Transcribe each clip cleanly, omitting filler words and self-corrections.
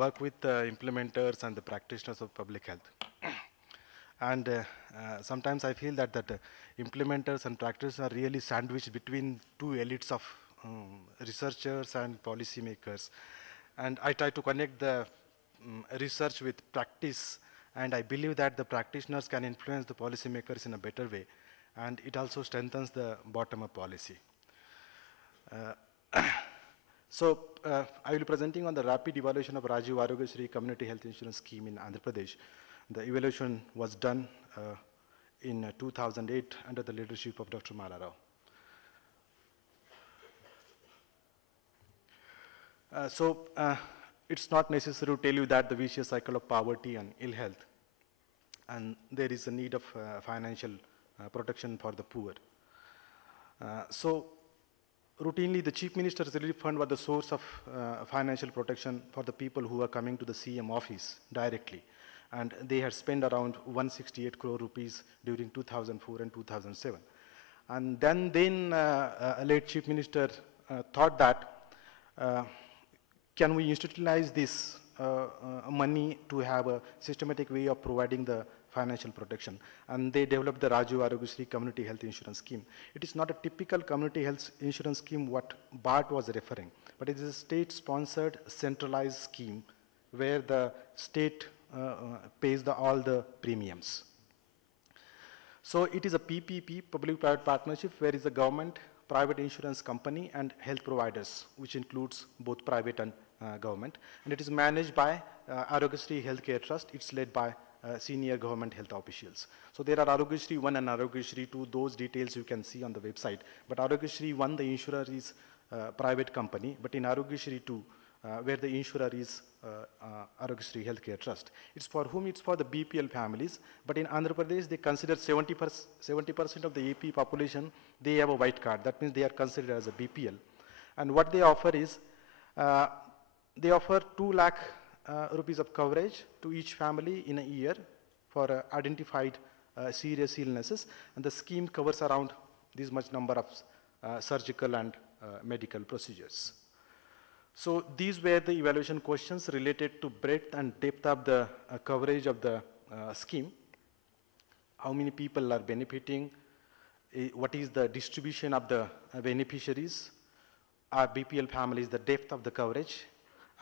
work with the implementers and the practitioners of public health. And sometimes I feel that implementers and practitioners are really sandwiched between two elites of researchers and policymakers. And I try to connect the research with practice, and I believe that the practitioners can influence the policymakers in a better way, and it also strengthens the bottom-up policy. I will be presenting on the rapid evaluation of Rajiv Arogyasri Community Health Insurance Scheme in Andhra Pradesh. The evaluation was done in 2008 under the leadership of Dr. Mala Rao. It's not necessary to tell you that the vicious cycle of poverty and ill health, and there is a need of financial protection for the poor. Routinely, the Chief Minister's Relief Fund was the source of financial protection for the people who are coming to the CM office directly. And they had spent around 168 crore rupees during 2004 and 2007. And then a late Chief Minister thought that, can we institutionalize this money to have a systematic way of providing the financial protection? And they developed the Rajiv Arogyasri Community Health Insurance Scheme. It is not a typical community health insurance scheme what Bart was referring, but it is a state-sponsored, centralized scheme where the state pays all the premiums. So it is a PPP, public-private partnership, where is the government, private insurance company, and health providers, which includes both private and government. And it is managed by Arogyasri Healthcare Trust. It's led by senior government health officials. So there are Arogyasri 1 and Arogyasri 2, those details you can see on the website. But Arogyasri 1, the insurer is private company, but in Arogyasri 2, where the insurer is Arogyasri Healthcare Trust. It's for whom? It's for the BPL families, but in Andhra Pradesh, they consider 70% of the AP population, they have a white card. That means they are considered as a BPL. And what they offer is, they offer 2 lakh rupees of coverage to each family in a year for identified serious illnesses, and the scheme covers around this much number of surgical and medical procedures. So these were the evaluation questions related to breadth and depth of the coverage of the scheme. How many people are benefiting? What is the distribution of the beneficiaries? Are BPL families the depth of the coverage?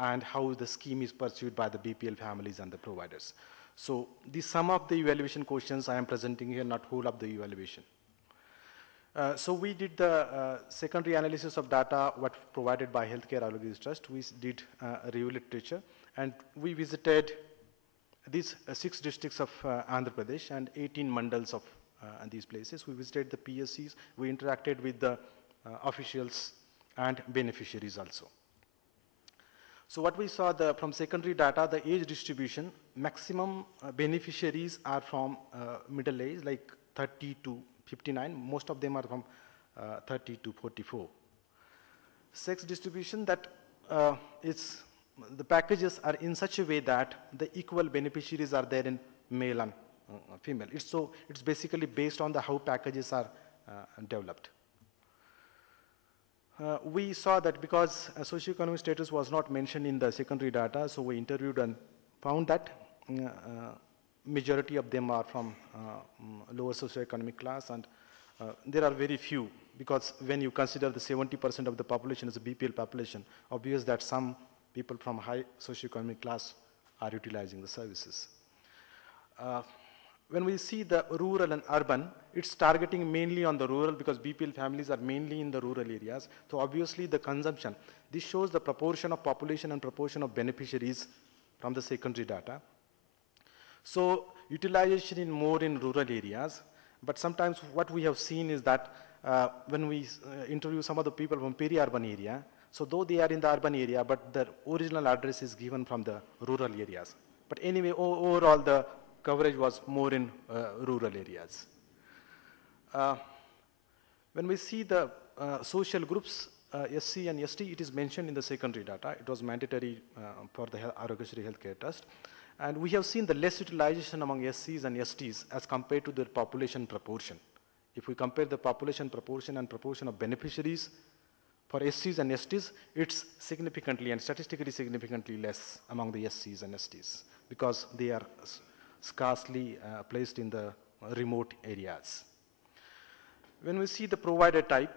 And how the scheme is pursued by the BPL families and the providers. So the sum of the evaluation questions I am presenting here, not whole of the evaluation. So we did the secondary analysis of data what provided by Healthcare Arogyasri Trust. We did review literature, and we visited these 6 districts of Andhra Pradesh and 18 mandals of these places. We visited the PSCs, we interacted with the officials and beneficiaries also. So what we saw from secondary data, the age distribution, maximum beneficiaries are from middle age, like 30 to 59. Most of them are from 30 to 44. Sex distribution, that the packages are in such a way that the equal beneficiaries are there in male and female. It's basically based on how packages are developed. We saw that because socioeconomic status was not mentioned in the secondary data, so we interviewed and found that majority of them are from lower socioeconomic class, and there are very few, because when you consider the 70% of the population as a BPL population, obvious that some people from high socioeconomic class are utilizing the services. When we see the rural and urban, it's targeting mainly on the rural because BPL families are mainly in the rural areas. So obviously the consumption, this shows the proportion of population and proportion of beneficiaries from the secondary data. So utilization is more in rural areas, but sometimes what we have seen is that when we interview some of the people from peri-urban area, so though they are in the urban area, but their original address is given from the rural areas. But anyway, overall the coverage was more in rural areas. When we see the social groups, SC and ST, it is mentioned in the secondary data. It was mandatory for the Arogyasri Healthcare Trust. And we have seen the less utilization among SCs and STs as compared to their population proportion. If we compare the population proportion and proportion of beneficiaries, For SCs and STs, it's significantly and statistically significantly less among the SCs and STs because they are scarcely placed in the remote areas. When we see the provider type,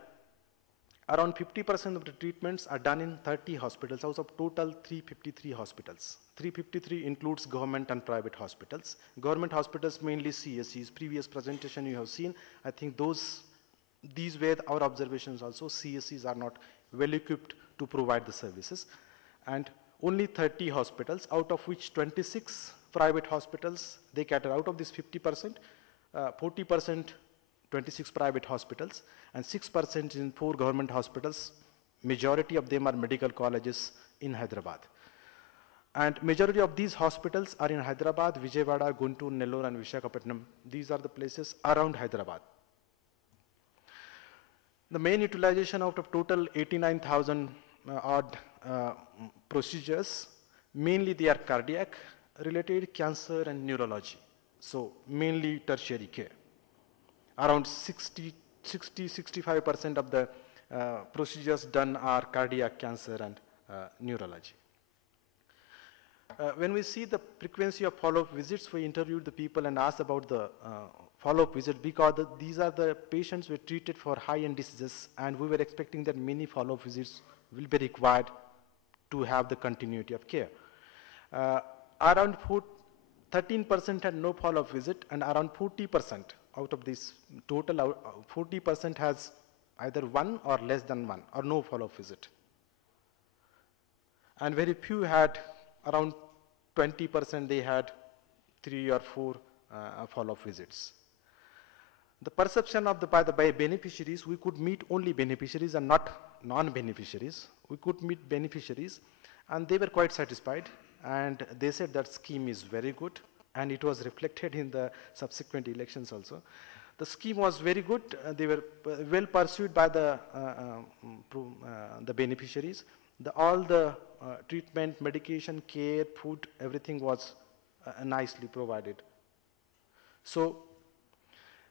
around 50% of the treatments are done in 30 hospitals out of total 353 hospitals. 353 includes government and private hospitals. Government hospitals mainly CSCs. Previous presentation you have seen, I think these were our observations also. CSCs are not well equipped to provide the services. And only 30 hospitals, out of which 26 private hospitals, they cater out of this 50%, 40% 26 private hospitals, and 6% in 4 government hospitals. Majority of them are medical colleges in Hyderabad. And majority of these hospitals are in Hyderabad, Vijayawada, Guntur, Nellore, and Visakhapatnam. These are the places around Hyderabad. The main utilization out of total 89,000 odd procedures, mainly they are cardiac related, cancer, and neurology. So mainly tertiary care. Around 60-65% of the procedures done are cardiac, cancer, and neurology. When we see the frequency of follow-up visits, we interviewed the people and asked about the follow-up visit because these are the patients who were treated for high-end diseases, and we were expecting that many follow-up visits will be required to have the continuity of care. Around 13% had no follow-up visit, and around 40% out of this total, 40% has either one or less than one, or no follow-up visit. And very few had, around 20% they had 3 or 4 follow-up visits. The perception of by beneficiaries, we could meet only beneficiaries and not non-beneficiaries. We could meet beneficiaries, and they were quite satisfied, and they said that scheme is very good, and it was reflected in the subsequent elections also. The scheme was very good. They were well pursued by the beneficiaries. All the treatment, medication, care, food, everything was nicely provided. So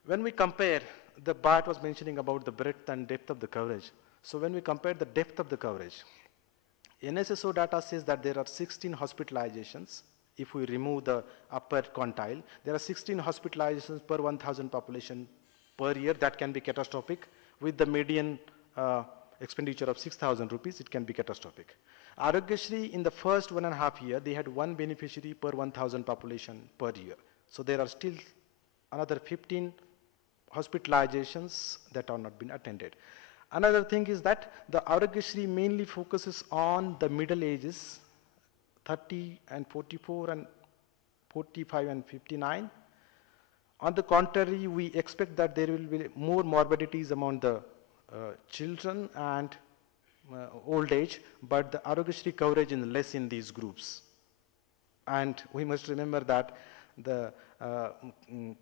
when we compare, the Bart was mentioning about the breadth and depth of the coverage. So when we compare the depth of the coverage, NSSO data says that there are 16 hospitalizations. If we remove the upper quantile, there are 16 hospitalizations per 1,000 population per year. That can be catastrophic. With the median expenditure of 6,000 rupees, it can be catastrophic. Arogyasri, in the first 1.5 years, they had 1 beneficiary per 1,000 population per year. So there are still another 15 hospitalizations that are not been attended. Another thing is that the Arogyasri mainly focuses on the middle ages, 30 and 44 and 45 and 59. On the contrary, we expect that there will be more morbidities among the children and old age, but the Arogyasri coverage is less in these groups. And we must remember that the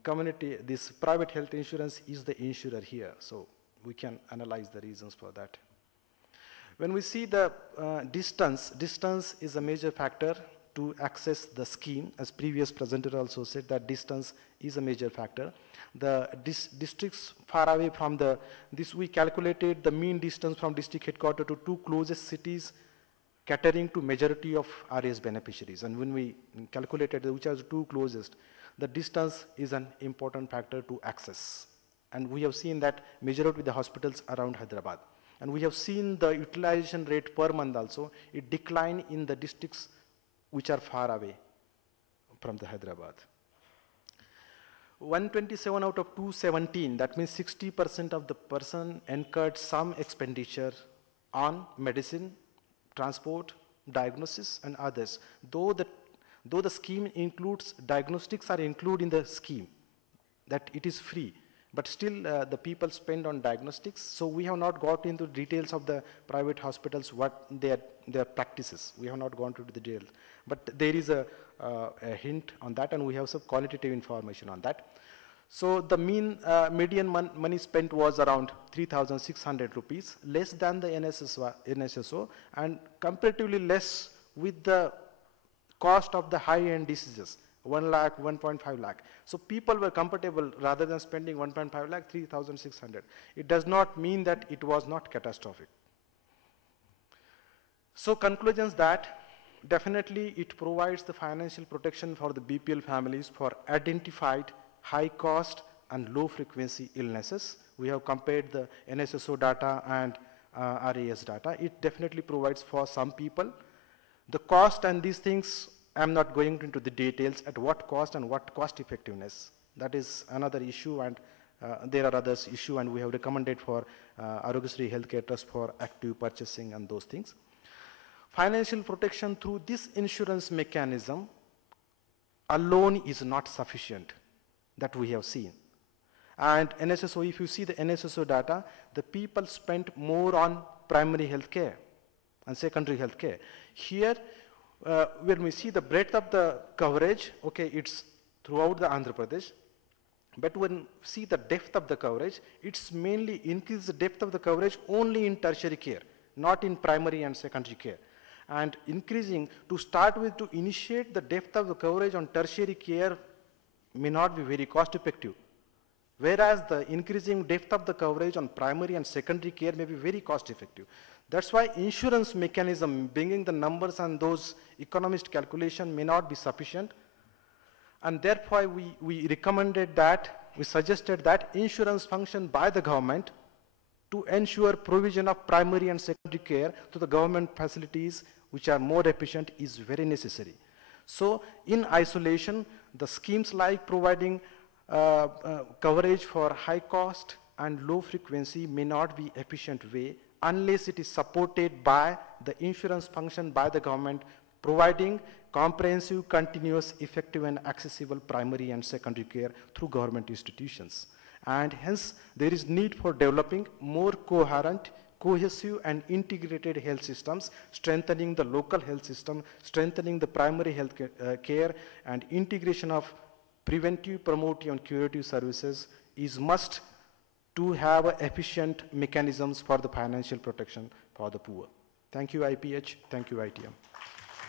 community, this private health insurance is the insurer here, so we can analyze the reasons for that. When we see the distance is a major factor to access the scheme. As previous presenter also said, that distance is a major factor. The districts far away from we calculated the mean distance from district headquarters to 2 closest cities catering to majority of RAS beneficiaries. And when we calculated which are the 2 closest, the distance is an important factor to access. And we have seen that majority of the hospitals around Hyderabad. And we have seen the utilization rate per month also, it declined in the districts which are far away from the Hyderabad. 127 out of 217, that means 60% of the person incurred some expenditure on medicine, transport, diagnosis, and others. Though the scheme includes, diagnostics are included in the scheme, that it is free, but still the people spend on diagnostics. So we have not got into details of the private hospitals, what their practices. We have not gone into the details. But there is a hint on that, and we have some qualitative information on that. So the median money spent was around 3,600 rupees, less than the NSSO, and comparatively less with the cost of the high-end diseases, 1 lakh, 1.5 lakh. So people were comfortable rather than spending 1.5 lakh, 3,600. It does not mean that it was not catastrophic. So conclusions that definitely it provides the financial protection for the BPL families for identified high cost and low frequency illnesses. We have compared the NSSO data and RAS data. It definitely provides for some people. The cost and these things, I'm not going into the details at what cost and what cost effectiveness. That is another issue, and there are others issue, and we have recommended for Arogyasri Healthcare Trust for active purchasing and those things. Financial protection through this insurance mechanism alone is not sufficient, that we have seen. And NSSO, if you see the NSSO data, the people spent more on primary health care and secondary health care. Here, when we see the breadth of the coverage, okay, it's throughout the Andhra Pradesh, but when we see the depth of the coverage, it's mainly increase the depth of the coverage only in tertiary care, not in primary and secondary care. And increasing, to start with, to initiate the depth of the coverage on tertiary care may not be very cost effective. Whereas the increasing depth of the coverage on primary and secondary care may be very cost effective. That's why insurance mechanism, bringing the numbers and those economist calculation may not be sufficient. And therefore we recommended that, we suggested that insurance function by the government to ensure provision of primary and secondary care to the government facilities which are more efficient is very necessary. So in isolation, the schemes like providing coverage for high cost and low frequency may not be efficient way unless it is supported by the insurance function by the government, providing comprehensive, continuous, effective and accessible primary and secondary care through government institutions. And hence, there is need for developing more coherent, cohesive and integrated health systems, strengthening the local health system, strengthening the primary health care, and integration of preventive, promotive and curative services is must to have efficient mechanisms for the financial protection for the poor. Thank you, IPH. Thank you, ITM.